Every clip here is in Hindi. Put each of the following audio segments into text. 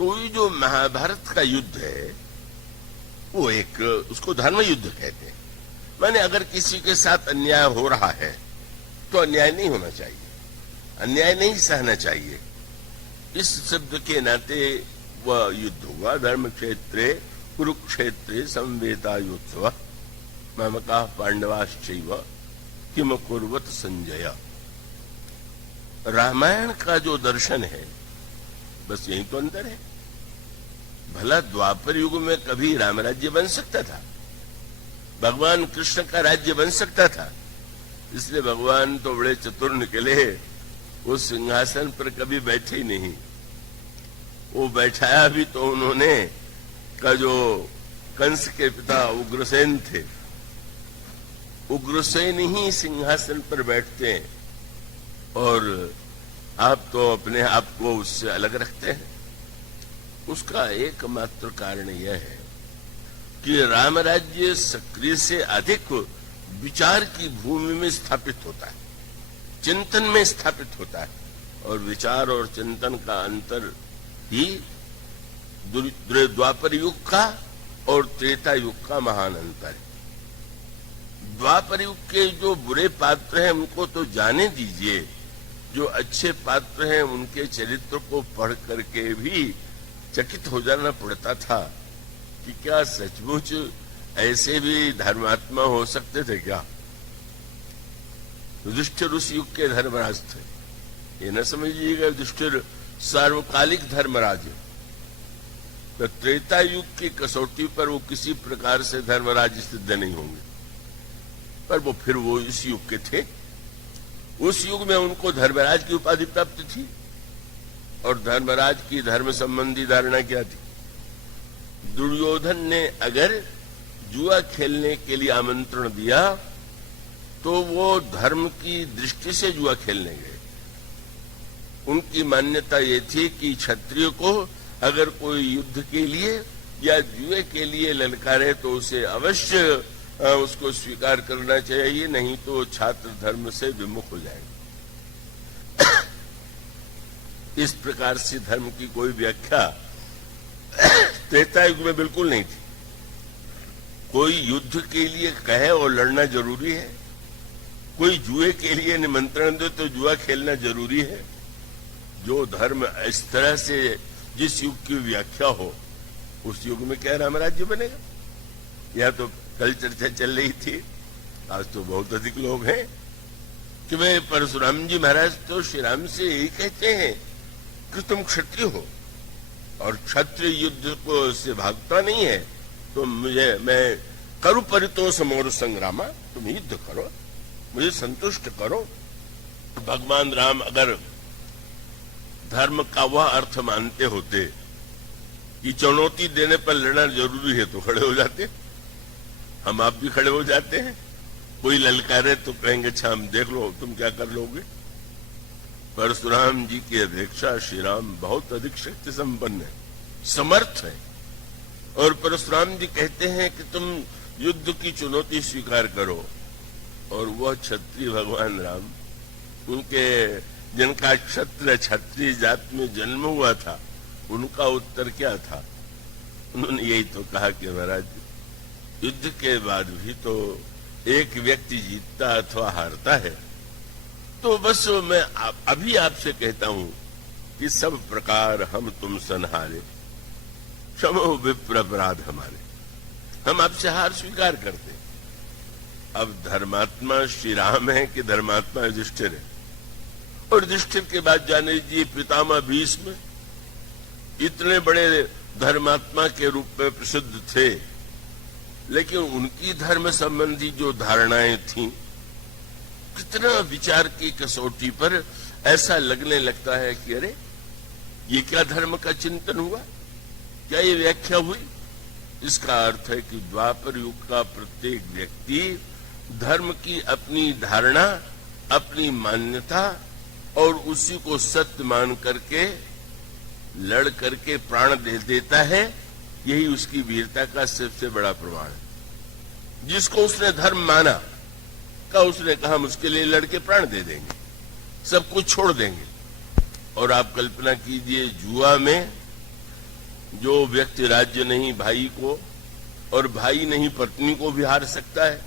तो ये जो महाभारत का युद्ध है वो एक उसको धर्म युद्ध कहते हैं। माने अगर किसी के साथ अन्याय हो रहा है तो अन्याय नहीं होना चाहिए, अन्याय नहीं सहना चाहिए। इस शब्द के नाते वह युद्ध हुआ। धर्म क्षेत्रे कुरुक्षेत्रे संवेतायुत्सव ममका पांडवाश्चैव किम कुर्वत संजय। रामायण का जो दर्शन है बस यही तो अंतर है। भला द्वापर युग में कभी राम राज्य बन सकता था, भगवान कृष्ण का राज्य बन सकता था, इसलिए भगवान तो बड़े चतुर निकले, वो सिंहासन पर कभी बैठे ही नहीं। वो बैठाया भी तो उन्होंने का जो कंस के पिता उग्रसेन थे, उग्रसेन ही सिंहासन पर बैठते हैं और आप तो अपने आप को उससे अलग रखते हैं। उसका एकमात्र कारण यह है कि राम राज्य सक्रिय से अधिक विचार की भूमि में स्थापित होता है, चिंतन में स्थापित होता है, और विचार और चिंतन का अंतर ही द्वापर युग का और त्रेता युग का महान अंतर है। द्वापर युग के जो बुरे पात्र हैं उनको तो जाने दीजिए, जो अच्छे पात्र हैं उनके चरित्र को पढ़ करके भी चकित हो जाना पड़ता था कि क्या सचमुच ऐसे भी धर्मात्मा हो सकते थे क्या। युधिष्ठिर उस युग के धर्मराज थे, ये न समझिएगा युधिष्ठिर सार्वकालिक धर्मराज है। तो त्रेता युग की कसौटी पर वो किसी प्रकार से धर्मराज सिद्ध नहीं होंगे, पर वो फिर वो इस युग के थे। उस युग में उनको धर्मराज की उपाधि प्राप्त थी, और धर्मराज की धर्म संबंधी धारणा क्या थी। दुर्योधन ने अगर जुआ खेलने के लिए आमंत्रण दिया तो वो धर्म की दृष्टि से जुआ खेलने गए। उनकी मान्यता ये थी कि क्षत्रिय को अगर कोई युद्ध के लिए या जुए के लिए ललकारे तो उसे अवश्य उसको स्वीकार करना चाहिए, नहीं तो छात्र धर्म से विमुख हो जाएंगे। इस प्रकार से धर्म की कोई व्याख्या त्रेता युग में बिल्कुल नहीं थी। कोई युद्ध के लिए कहे और लड़ना जरूरी है, कोई जुए के लिए निमंत्रण दे तो जुआ खेलना जरूरी है। जो धर्म इस तरह से जिस युग की व्याख्या हो उस युग में क्या राम राज्य बनेगा। यह तो कल चर्चा चल रही थी, आज तो बहुत अधिक लोग हैं कि वे परशुराम जी महाराज तो श्री राम से यही कहते हैं कि तुम क्षत्रिय हो और क्षत्रिय युद्ध को से भागता नहीं है, तो मैं करू परितो समोर संग्रामा, तुम युद्ध करो, मुझे संतुष्ट करो। भगवान राम अगर धर्म का वह अर्थ मानते होते कि चुनौती देने पर लड़ना जरूरी है तो खड़े हो जाते, हम आप भी खड़े हो जाते हैं। कोई ललकारे तो कहेंगे अच्छा हम देख लो तुम क्या कर लोगे। परशुराम जी की अपेक्षा श्री राम बहुत अधिक शक्ति संपन्न है, समर्थ है, और परशुराम जी कहते हैं कि तुम युद्ध की चुनौती स्वीकार करो। और वह क्षत्रिय भगवान राम, उनके जिनका क्षत्रिय जात में जन्म हुआ था, उनका उत्तर क्या था। उन्होंने यही तो कहा कि महाराज युद्ध के बाद भी तो एक व्यक्ति जीतता अथवा हारता है, तो बस मैं अभी आपसे कहता हूं कि सब प्रकार हम तुम सनहारे, क्षमो विप्र अपराध हमारे, हम आपसे हार स्वीकार करते। अब धर्मात्मा श्री राम है कि धर्मात्मा युधिष्ठिर है। और युधिष्ठिर के बाद जाने दीजिए पितामह भीष्म इतने बड़े धर्मात्मा के रूप में प्रसिद्ध थे, लेकिन उनकी धर्म संबंधी जो धारणाएं थीं, कितना विचार की कसौटी पर ऐसा लगने लगता है कि अरे ये क्या धर्म का चिंतन हुआ, क्या ये व्याख्या हुई। इसका अर्थ है कि द्वापर युग का प्रत्येक व्यक्ति धर्म की अपनी धारणा, अपनी मान्यता और उसी को सत्य मान करके लड़ करके प्राण दे देता है। यही उसकी वीरता का सबसे बड़ा प्रमाण है। जिसको उसने धर्म माना का उसने कहा हम उसके लिए लड़के प्राण दे देंगे, सब कुछ छोड़ देंगे। और आप कल्पना कीजिए जुआ में जो व्यक्ति राज्य नहीं भाई को और भाई नहीं पत्नी को भी हार सकता है।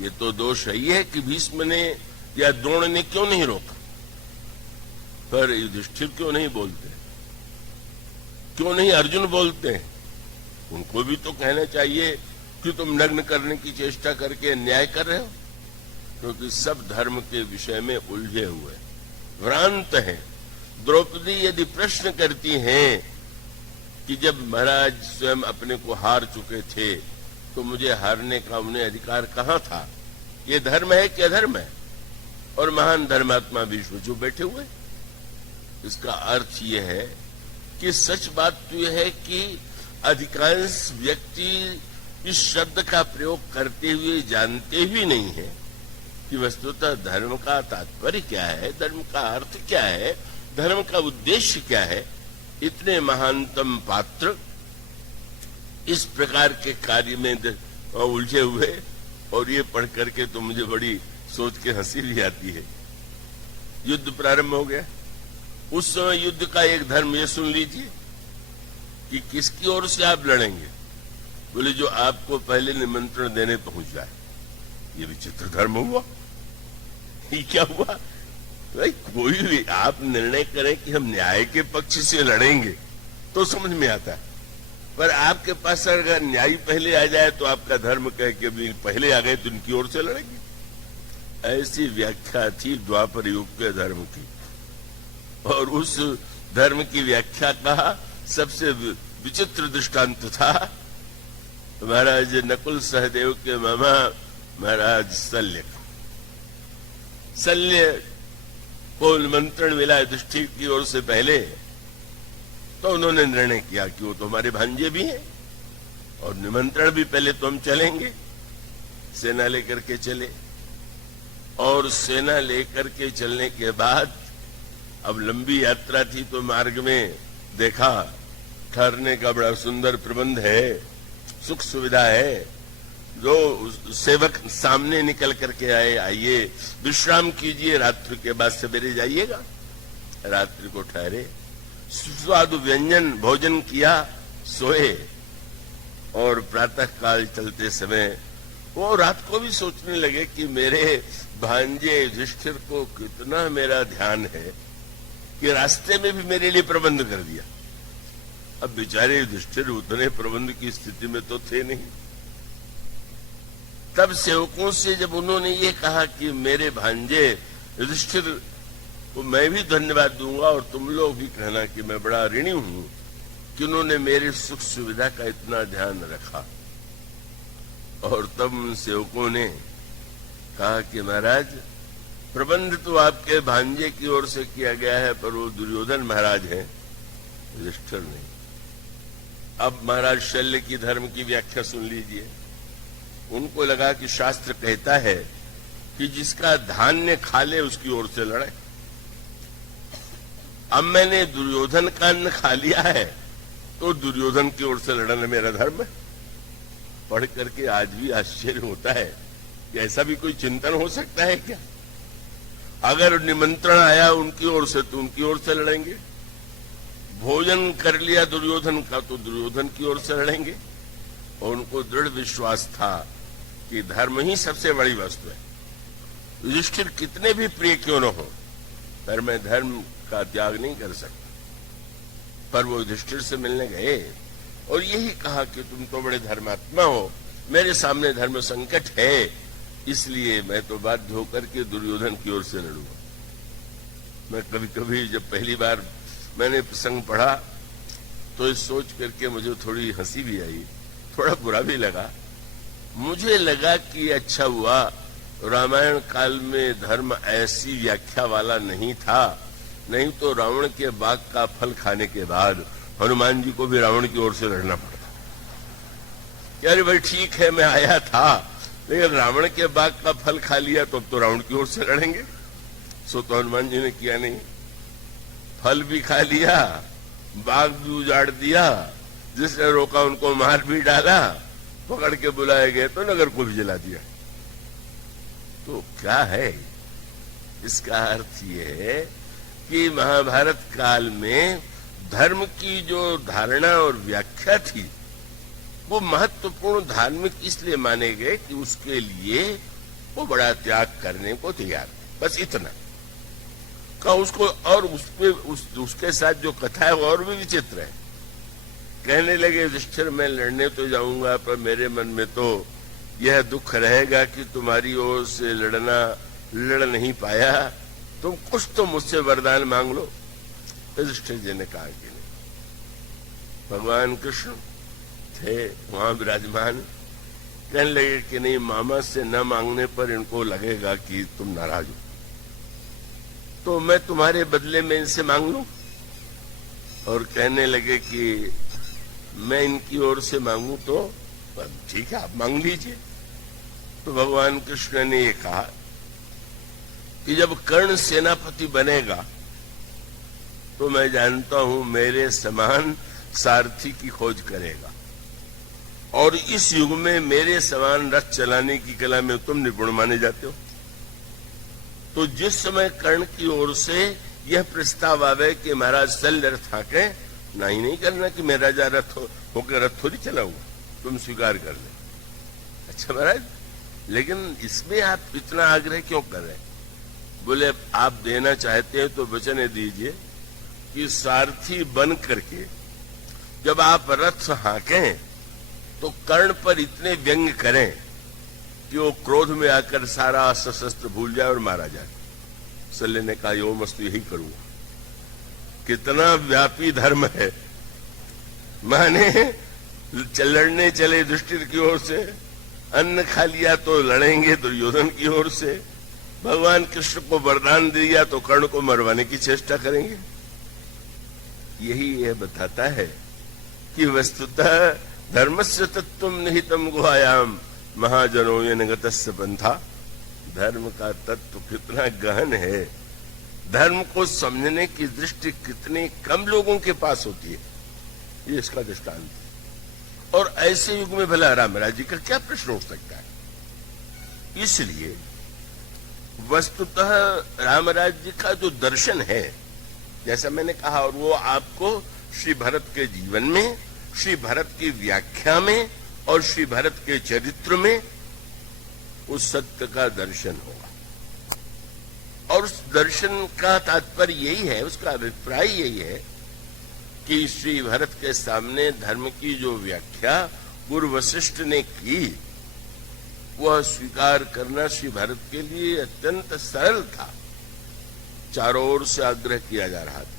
ये तो दोष ही है कि भीष्म ने या द्रोण ने क्यों नहीं रोका, पर युधिष्ठिर क्यों नहीं बोलते, क्यों नहीं अर्जुन बोलते हैं? उनको भी तो कहना चाहिए कि तुम नग्न करने की चेष्टा करके अन्याय कर रहे हो, क्योंकि सब धर्म के विषय में उलझे हुए भ्रांत हैं। द्रौपदी यदि प्रश्न करती हैं कि जब महाराज स्वयं अपने को हार चुके थे तो मुझे हारने का उन्हें अधिकार कहां था, ये धर्म है कि अधर्म है? और महान धर्मात्मा भीष्म जो बैठे हुए, इसका अर्थ यह है कि सच बात तो यह है कि अधिकांश व्यक्ति इस शब्द का प्रयोग करते हुए जानते भी नहीं है कि वस्तुतः धर्म का तात्पर्य क्या है, धर्म का अर्थ क्या है, धर्म का उद्देश्य क्या है। इतने महानतम पात्र इस प्रकार के कार्य में उलझे हुए, और ये पढ़ करके तो मुझे बड़ी सोच के हंसी भी आती है। युद्ध प्रारंभ हो गया। उस समय युद्ध का एक धर्म ये सुन लीजिए कि किसकी ओर से आप लड़ेंगे। बोले जो आपको पहले निमंत्रण देने पहुंच जाए। ये विचित्र धर्म हुआ। ये क्या हुआ? भाई कोई भी आप निर्णय करें कि हम न्याय के पक्ष से लड़ेंगे तो समझ में आता है, पर आपके पास अगर न्याय पहले आ जाए तो आपका धर्म कहे कि पहले आ गए तो उनकी ओर से लड़ेंगे। ऐसी व्याख्या थी द्वापर युग के धर्म की, और उस धर्म की व्याख्या का सबसे विचित्र दृष्टांत था महाराज नकुल सहदेव के मामा महाराज शल्य को निमंत्रण मिला युधिष्ठिर की ओर से पहले, तो उन्होंने निर्णय किया कि वो तो हमारे भांजे भी हैं और निमंत्रण भी पहले तो हम चलेंगे। सेना लेकर के चले, और सेना लेकर के चलने के बाद अब लंबी यात्रा थी तो मार्ग में देखा ठहरने का बड़ा सुंदर प्रबंध है, सुख सुविधा है। जो सेवक सामने निकल करके आइए विश्राम कीजिए, रात्रि के बाद सवेरे जाइएगा। रात्रि को ठहरे, सुस्वादु व्यंजन भोजन किया, सोए, और प्रातः काल चलते समय वो रात को भी सोचने लगे कि मेरे भांजे युधिष्ठिर को कितना मेरा ध्यान है कि रास्ते में भी मेरे लिए प्रबंध कर दिया। अब बेचारे युधिष्ठिर उतने प्रबंध की स्थिति में तो थे नहीं। तब सेवकों से जब उन्होंने ये कहा कि मेरे भांजे युधिष्ठिर को मैं भी धन्यवाद दूंगा और तुम लोग भी कहना कि मैं बड़ा ऋणी हूं कि उन्होंने मेरी सुख सुविधा का इतना ध्यान रखा। और तब उन सेवकों ने कहा कि महाराज प्रबंध तो आपके भांजे की ओर से किया गया है, पर वो दुर्योधन महाराज हैं, युधिष्ठिर नहीं। अब महाराज शल्य की धर्म की व्याख्या सुन लीजिए। उनको लगा कि शास्त्र कहता है कि जिसका धान्य खा ले उसकी ओर से लड़े। अब मैंने दुर्योधन का अन्न खा लिया है तो दुर्योधन की ओर से लड़ना मेरा धर्म है। पढ़ करके आज भी आश्चर्य होता है कि ऐसा भी कोई चिंतन हो सकता है क्या? अगर निमंत्रण आया उनकी ओर से तो उनकी ओर से लड़ेंगे, भोजन कर लिया दुर्योधन का तो दुर्योधन की ओर से लड़ेंगे। और उनको दृढ़ विश्वास था कि धर्म ही सबसे बड़ी वस्तु है। युधिष्ठिर कितने भी प्रिय क्यों न हो, पर मैं धर्म का त्याग नहीं कर सकता। पर वो युधिष्ठिर से मिलने गए और यही कहा कि तुम तो बड़े धर्मात्मा हो, मेरे सामने धर्म संकट है, इसलिए मैं तो बाध्य होकर के दुर्योधन की ओर से लड़ूंगा। मैं कभी कभी जब पहली बार मैंने प्रसंग पढ़ा तो इस सोच करके मुझे थोड़ी हंसी भी आई, थोड़ा बुरा भी लगा। मुझे लगा कि अच्छा हुआ रामायण काल में धर्म ऐसी व्याख्या वाला नहीं था, नहीं तो रावण के बाग का फल खाने के बाद हनुमान जी को भी रावण की ओर से लड़ना पड़ता। क्या रे भाई ठीक है मैं आया था, लेकिन रावण के बाग का फल खा लिया तो अब तो रावण की ओर से लड़ेंगे। सो तो हनुमान जी ने किया नहीं, फल भी खा लिया, बाग भी उजाड़ दिया, जिसने रोका उनको मार भी डाला, पकड़ के बुलाए गए तो नगर को भी जला दिया। तो क्या है इसका अर्थ ये है कि महाभारत काल में धर्म की जो धारणा और व्याख्या थी वो महत्वपूर्ण धार्मिक इसलिए माने गए कि उसके लिए वो बड़ा त्याग करने को तैयार थे, बस इतना का उसको। और उसके साथ जो कथा है वो और भी विचित्र है। कहने लगे युधिष्ठिर मैं लड़ने तो जाऊंगा पर मेरे मन में तो यह दुख रहेगा कि तुम्हारी ओर से लड़ नहीं पाया, तुम कुछ तो मुझसे वरदान मांग लो। युधिष्ठिर जी ने कहा कि नहीं। भगवान कृष्ण थे वहां विराजमान, कहने लगे कि नहीं, मामा से न मांगने पर इनको लगेगा कि तुम नाराज हो, तो मैं तुम्हारे बदले में इनसे मांग लूं। और कहने लगे कि मैं इनकी ओर से मांगू तो ठीक है, आप मांग लीजिए। तो भगवान कृष्ण ने ये कहा कि जब कर्ण सेनापति बनेगा तो मैं जानता हूं मेरे समान सारथी की खोज करेगा, और इस युग में मेरे समान रथ चलाने की कला में तुम निपुण माने जाते हो। तो जिस समय कर्ण की ओर से यह प्रस्ताव आवे कि महाराज शल्य रथ हाके, नहीं करना कि मैं राजा रथ होकर रथ थोड़ी चलाऊंगा, तुम स्वीकार कर ले। अच्छा महाराज, लेकिन इसमें आप इतना आग्रह क्यों कर रहे हैं? बोले आप देना चाहते हैं तो वचन दीजिए कि सारथी बन करके जब आप रथ हाकें तो कर्ण पर इतने व्यंग करें कि वो क्रोध में आकर सारा सशस्त्र भूल जाए और मारा जाए। शल्य ने कहा यो मस्त यही करूंगा। कितना व्यापी धर्म है, माने लड़ने चले युधिष्ठिर की ओर से, अन्न खा लिया तो लड़ेंगे दुर्योधन की ओर से, भगवान कृष्ण को वरदान दिया तो कर्ण को मरवाने की चेष्टा करेंगे। यही यह बताता है कि वस्तुतः धर्मस्य तत्त्वम निहितम गुहायाम महाजनो येन गतस्य पंथा। धर्म का तत्व कितना गहन है, धर्म को समझने की दृष्टि कितने कम लोगों के पास होती है, ये इसका दृष्टांत है। और ऐसे युग में भला राम राज्य का क्या प्रश्न उठ सकता है? इसलिए वस्तुतः राम राज्य का जो दर्शन है, जैसा मैंने कहा, और वो आपको श्री भरत के जीवन में, श्री भरत की व्याख्या में और श्री भरत के चरित्र में उस सत्य का दर्शन होगा। और उस दर्शन का तात्पर्य यही है, उसका अभिप्राय यही है कि श्री भरत के सामने धर्म की जो व्याख्या गुरु वशिष्ठ ने की, वह स्वीकार करना श्री भरत के लिए अत्यंत सरल था। चारों ओर से आग्रह किया जा रहा था,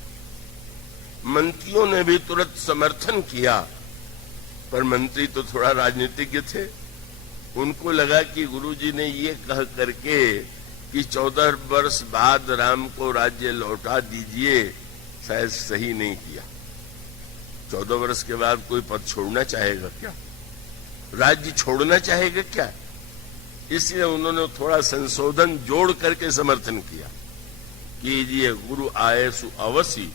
मंत्रियों ने भी तुरंत समर्थन किया, पर मंत्री तो थोड़ा राजनीतिज्ञ थे, उनको लगा कि गुरुजी ने ये कह करके कि 14 वर्ष बाद राम को राज्य लौटा दीजिए, शायद सही नहीं किया। 14 वर्ष के बाद कोई पद छोड़ना चाहेगा क्या? राज्य छोड़ना चाहेगा क्या? इसलिए उन्होंने थोड़ा संशोधन जोड़ करके समर्थन किया। कीजिए गुरु आए सु अवसी,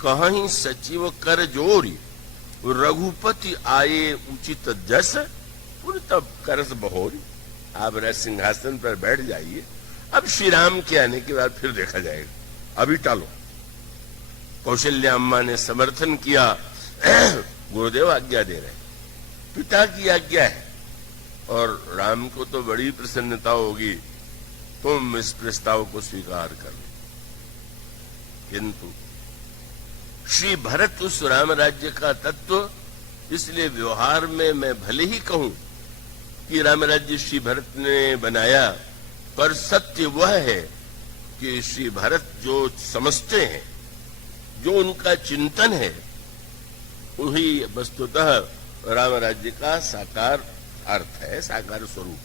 कहीं सचिव कर जोरी, रघुपति आए उचित जस, पुन तब करस बहोरी। आप सिंहासन पर बैठ जाइए, अब श्री राम के आने के बाद फिर देखा जाएगा, अभी टालो। कौशल्या अम्मा ने समर्थन किया, गुरुदेव आज्ञा दे रहे, पिता की आज्ञा है और राम को तो बड़ी प्रसन्नता होगी, तुम इस प्रस्ताव को स्वीकार कर लो। किंतु श्री भरत उस राम राज्य का तत्व, इसलिए व्यवहार में मैं भले ही कहूं कि राम राज्य श्री भरत ने बनाया, पर सत्य वह है कि श्री भरत जो समझते हैं, जो उनका चिंतन है, वही वस्तुतः राम राज्य का साकार अर्थ है, साकार स्वरूप।